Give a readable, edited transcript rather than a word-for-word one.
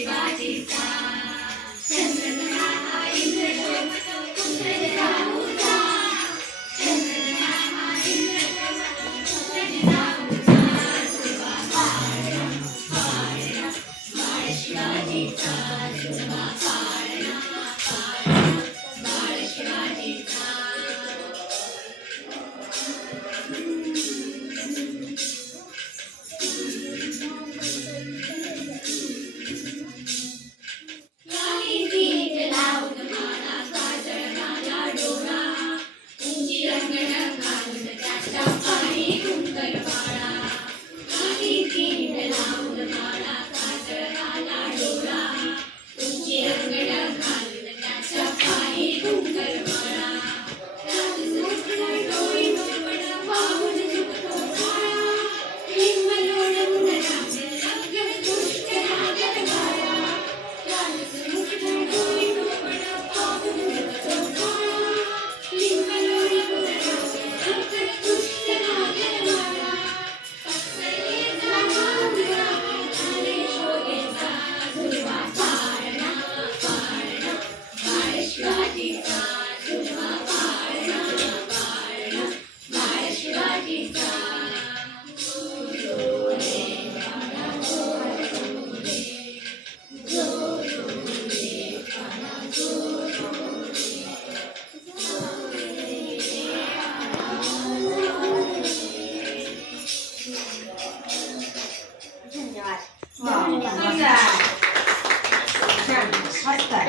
शिवाजीचा चंद्रधरा हा इंद्रशोभतो पुत्र जिजाऊचा चंद्रधरा हा इंद्रशोभतो पुत्र जिजाऊचा जुळवा पाळणा पाळणा बाळ शिवाजीचा जुळवा पाळणा पाळणा बाळ शिवाजीचा धन्यवाद. छान मस्त